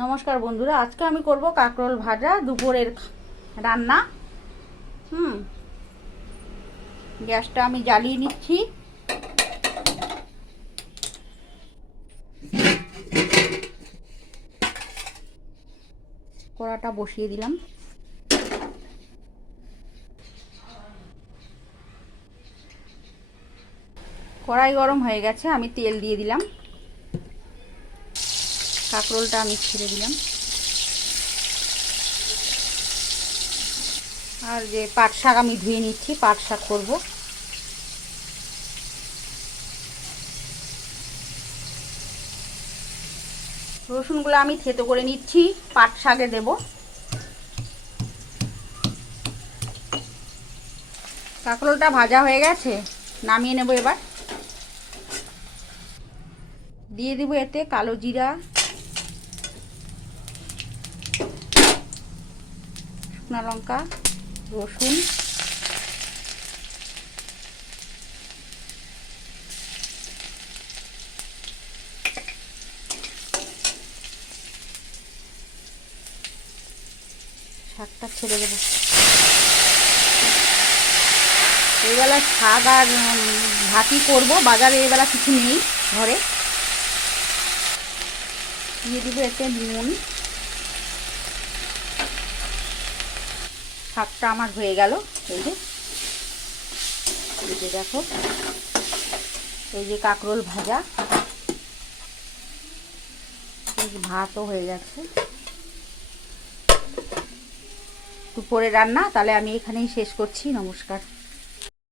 নমস্কার বন্ধুরা, আজকে আমি করব কাঁকরোল ভাজা দুপুরের রান্না। গ্যাসটা আমি জ্বালিয়ে নিচ্ছি। কড়াটা বসিয়ে দিলাম। কড়াই গরম হয়ে গেছে, আমি তেল দিয়ে দিলাম। কাঁকরোলটা আমি ছেড়ে দিলাম। আর যে পাট শাক আমি ধুয়ে নিচ্ছি, পাট শাক করবো। রসুনগুলো আমি থেতো করে নিচ্ছি, পাট শাকে দেব। কাঁকরোলটা ভাজা হয়ে গেছে, নামিয়ে নেব। এবার দিয়ে দেবো এতে কালো জিরা, শুকনো লঙ্কা, রসুন, শাকটা ছেড়ে দেবো। এইবেলা শাক আর ভাতই করবো, বাজারে এবেলা কিছু নেই ঘরে। দিয়ে দেবো এতে নুন। শাকটা আমার হয়ে গেল। এই যে দেখো, এই যে কাঁকরোল ভাজা, ভাতও হয়ে যাচ্ছে। দুপুরে রান্না তাহলে আমি এখানেই শেষ করছি। নমস্কার।